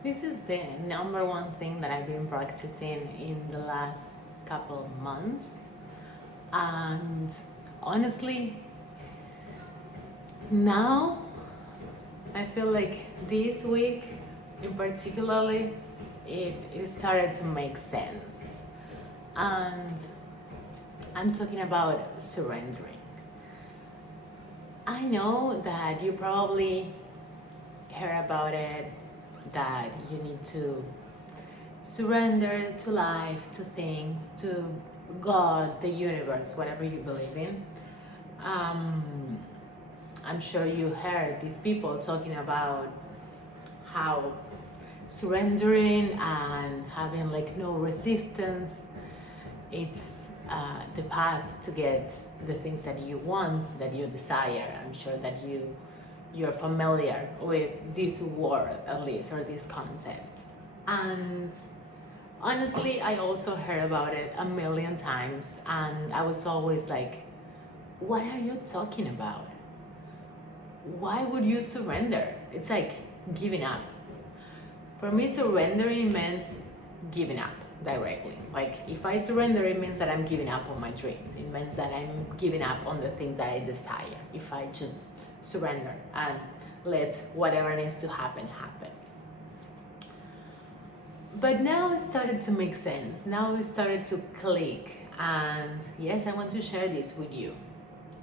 This is the number one thing that I've been practicing in the last couple of months. And honestly, now I feel like this week in particularly, it started to make sense. And I'm talking about surrendering. I know that you probably heard about it, that you need to surrender to life, to things, to God, the universe, whatever you believe in. Um, I'm sure you heard these people talking about how surrendering and having like no resistance, it's the path to get the things that you want, that you desire. I'm sure that you're familiar with this word at least, or this concept. And honestly, I also heard about it a million times, and I was always like, what are you talking about? Why would you surrender? It's like giving up. For me, surrendering meant giving up directly. Like, if I surrender, it means that I'm giving up on my dreams. It means that I'm giving up on the things that I desire. If I just surrender and let whatever needs to happen, happen. But now it started to make sense. Now it started to click. And yes, I want to share this with you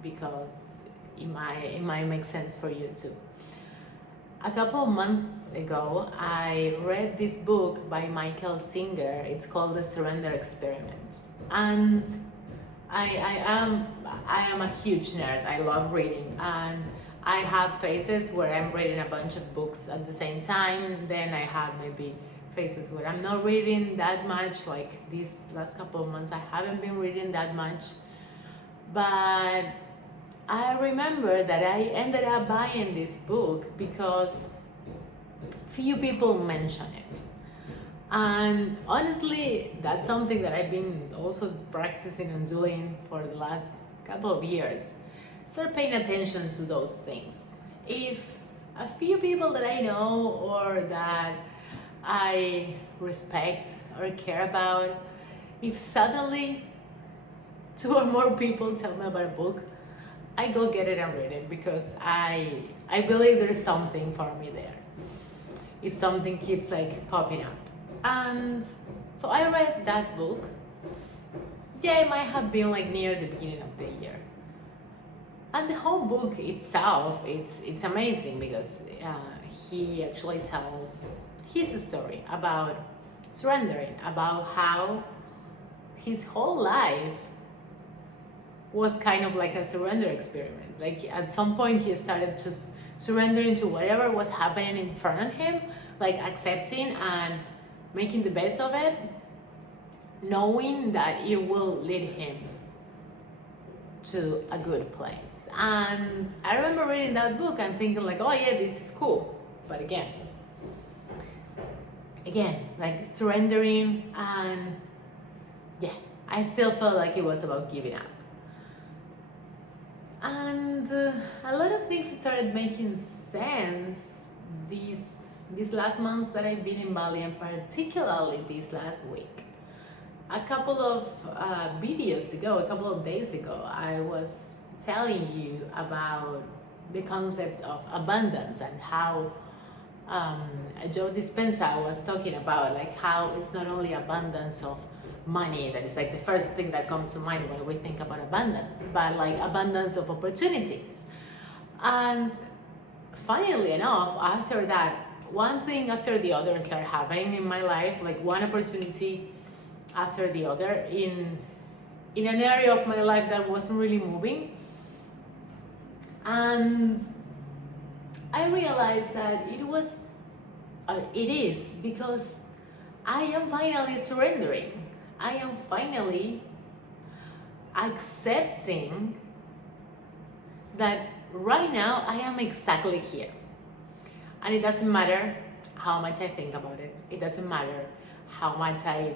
because it might make sense for you too. A couple of months ago, I read this book by Michael Singer. It's called The Surrender Experiment. And I am a huge nerd. I love reading, and I have phases where I'm reading a bunch of books at the same time. Then I have maybe phases where I'm not reading that much. Like these last couple of months, I haven't been reading that much. But I remember that I ended up buying this book because few people mention it. And honestly, that's something that I've been also practicing and doing for the last couple of years. Start paying attention to those things. If a few people that I know or that I respect or care about, if suddenly two or more people tell me about a book, I go get it and read it because I believe there's something for me there. If something keeps like popping up. And so I read that book. Yeah, it might have been like near the beginning of the year. And the whole book itself, it's amazing because he actually tells his story about surrendering, about how his whole life was kind of like a surrender experiment. Like at some point he started just surrendering to whatever was happening in front of him, like accepting and making the best of it, knowing that it will lead him to a good place. And I remember reading that book and thinking like, oh yeah, this is cool. But again, like surrendering, and yeah, I still felt like it was about giving up. And a lot of things started making sense these last months that I've been in Bali, and particularly this last week. A couple of videos ago, a couple of days ago, I was telling you about the concept of abundance and how Joe Dispenza was talking about, like how it's not only abundance of money that is like the first thing that comes to mind when we think about abundance, but like abundance of opportunities. And funnily enough, after that, one thing after the other started happening in my life, like one opportunity after the other in an area of my life that wasn't really moving. And I realized that it is because I am finally surrendering. I am finally accepting that right now I am exactly here. And it doesn't matter how much I think about it. It doesn't matter how much I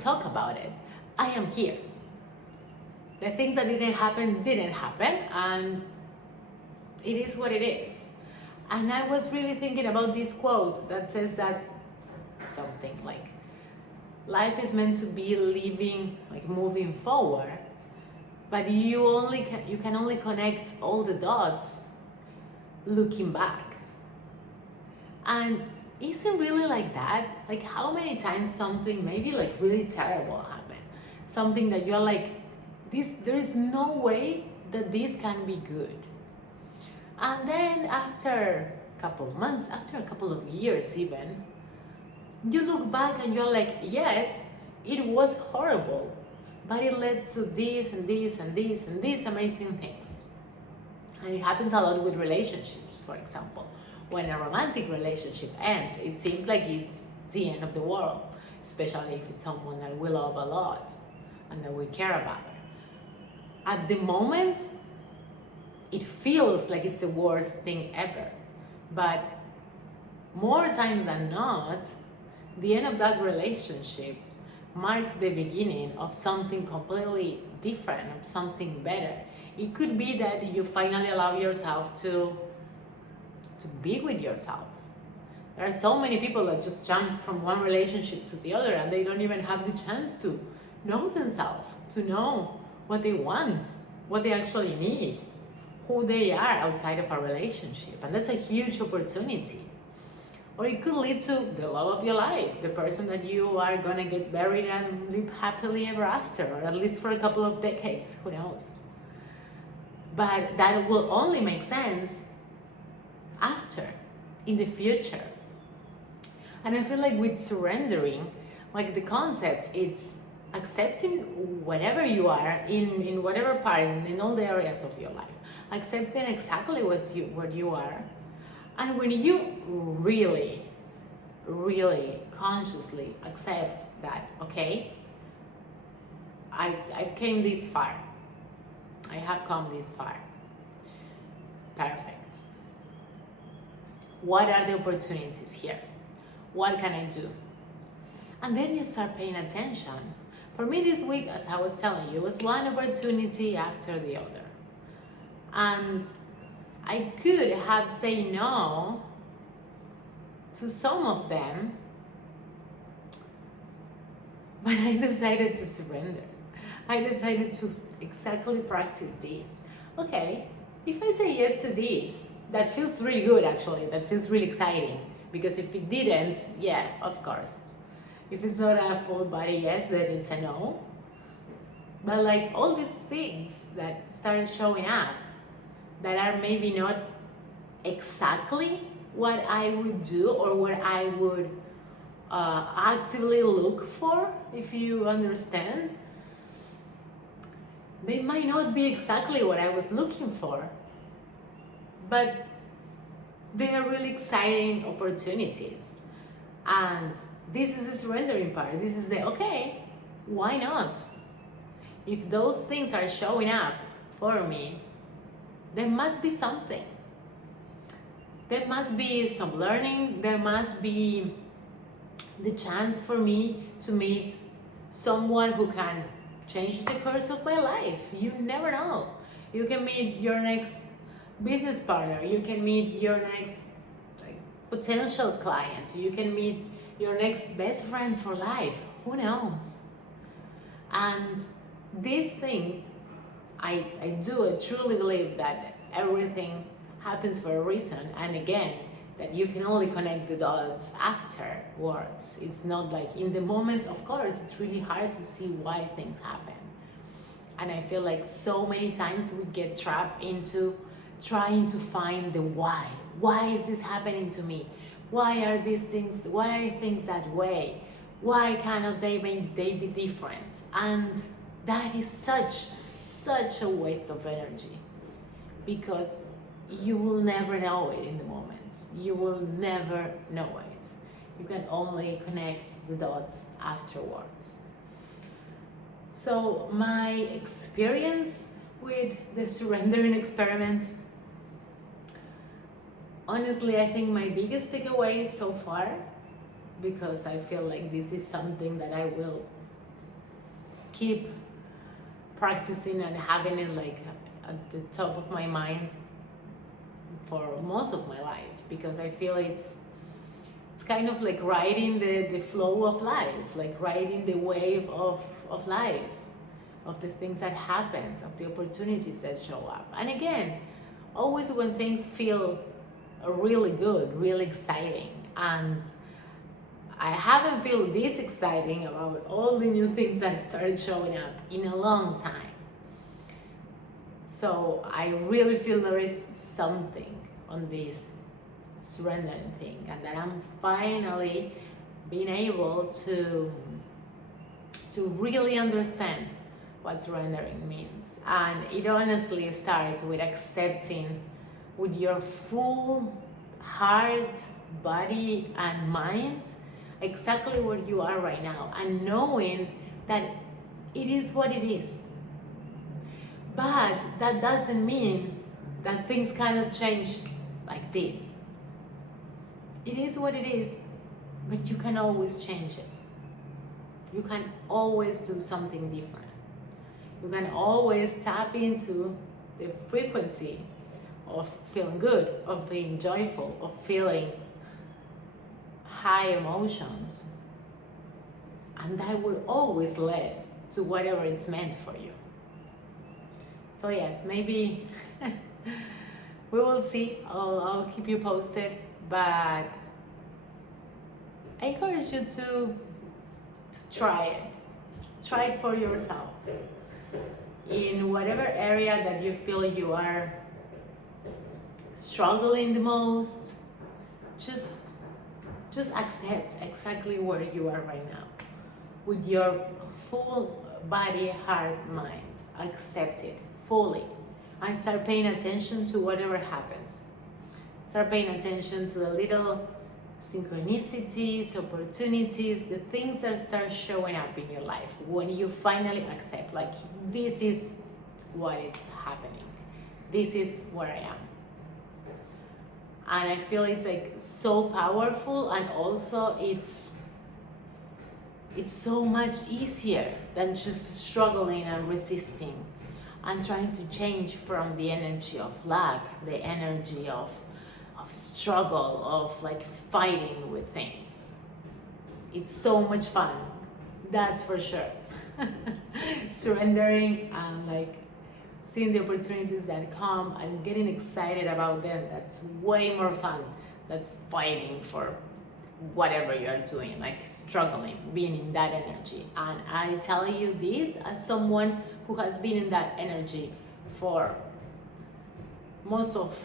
talk about it. I am here. The things that didn't happen, and it is what it is. And I was really thinking about this quote that says that something like, life is meant to be living, like moving forward, but you can only connect all the dots looking back. And is it really like that? Like, how many times something maybe like really terrible happened, something that you're like, this, there is no way that this can be good. And then after a couple of months, after a couple of years even, you look back and you're like, yes, it was horrible, but it led to this and this and this and these amazing things. And it happens a lot with relationships, for example. When a romantic relationship ends, it seems like it's the end of the world, especially if it's someone that we love a lot and that we care about. At the moment, it feels like it's the worst thing ever. But more times than not, the end of that relationship marks the beginning of something completely different, of something better. It could be that you finally allow yourself to be with yourself. There are so many people that just jump from one relationship to the other and they don't even have the chance to know themselves, to know what they want, what they actually need, who they are outside of a relationship. And that's a huge opportunity. Or it could lead to the love of your life, the person that you are gonna get married and live happily ever after, or at least for a couple of decades, who knows. But that will only make sense after, in the future. And I feel like with surrendering, like the concept, it's accepting whatever you are in whatever part, in all the areas of your life, accepting exactly what you are. And when you really, really consciously accept that, okay, I came this far, I have come this far, perfect. What are the opportunities here? What can I do? And then you start paying attention. For me this week, as I was telling you, was one opportunity after the other. And I could have said no to some of them, but I decided to surrender. I decided to exactly practice this. Okay, if I say yes to this, that feels really good actually, that feels really exciting. Because if it didn't, yeah, of course. If it's not a full body yes, then it's a no. But like all these things that started showing up that are maybe not exactly what I would do or what I would actively look for, if you understand. They might not be exactly what I was looking for, but they are really exciting opportunities. And this is the surrendering part. This is the, okay, why not? If those things are showing up for me, there must be something. There must be some learning. There must be the chance for me to meet someone who can change the course of my life. You never know. You can meet your next business partner. You can meet your next potential client. You can meet your next best friend for life. Who knows? And these things, I truly believe that everything happens for a reason. And again, that you can only connect the dots afterwards. It's not like in the moment, of course, it's really hard to see why things happen. And I feel like so many times we get trapped into trying to find the why. Why is this happening to me? Why are these things, why are things that way? Why cannot they be different? And that is such a waste of energy, because you will never know it in the moment. You will never know it. You can only connect the dots afterwards. So my experience with the surrendering experiment, honestly, I think my biggest takeaway so far, because I feel like this is something that I will keep practicing and having it like at the top of my mind, for most of my life, because I feel it's kind of like riding the flow of life, like riding the wave of life, of the things that happens, of the opportunities that show up. And again, always when things feel really good, really exciting, and I haven't felt this exciting about all the new things that started showing up in a long time. So I really feel there is something on this surrendering thing, and that I'm finally being able to really understand what surrendering means. And it honestly starts with accepting with your full heart, body, and mind exactly where you are right now, and knowing that it is what it is. But that doesn't mean that things cannot change like this. It is what it is, but you can always change it. You can always do something different. You can always tap into the frequency of feeling good, of being joyful, of feeling high emotions. And that will always lead to whatever it's meant for you. So yes, maybe we will see. I'll keep you posted, but I encourage you to try it. Try it for yourself. In whatever area that you feel you are struggling the most, just accept exactly where you are right now. With your full body, heart, mind. Accept it fully. And start paying attention to whatever happens. Start paying attention to the little synchronicities, opportunities, the things that start showing up in your life when you finally accept, like, this is what is happening. This is where I am. And I feel it's like so powerful, and also it's so much easier than just struggling and resisting and trying to change from the energy of lack, the energy of struggle, of like fighting with things. It's so much fun, that's for sure. Surrendering and like seeing the opportunities that come and getting excited about them, that's way more fun than fighting for whatever you are doing, like struggling, being in that energy. And I tell you this as someone who has been in that energy for most of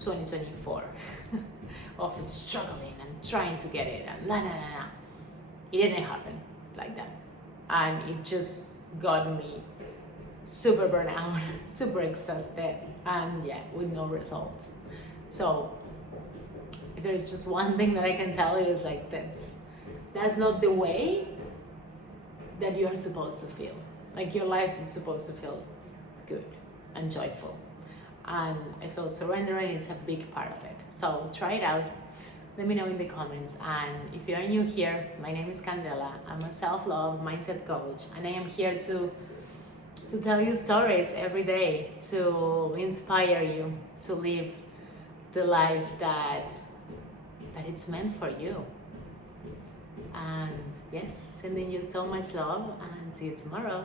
2024 of struggling and trying to get it, and it didn't happen like that, and it just got me super burnt out, super exhausted, and yeah, with no results. So if there is just one thing that I can tell you, is like that's not the way that you are supposed to feel. Like your life is supposed to feel good and joyful. And I feel surrendering is a big part of it. So try it out. Let me know in the comments. And if you're new here, my name is Candela. I'm a self-love mindset coach, and I am here to tell you stories every day to inspire you to live the life that it's meant for you. And yes, sending you so much love, and see you tomorrow.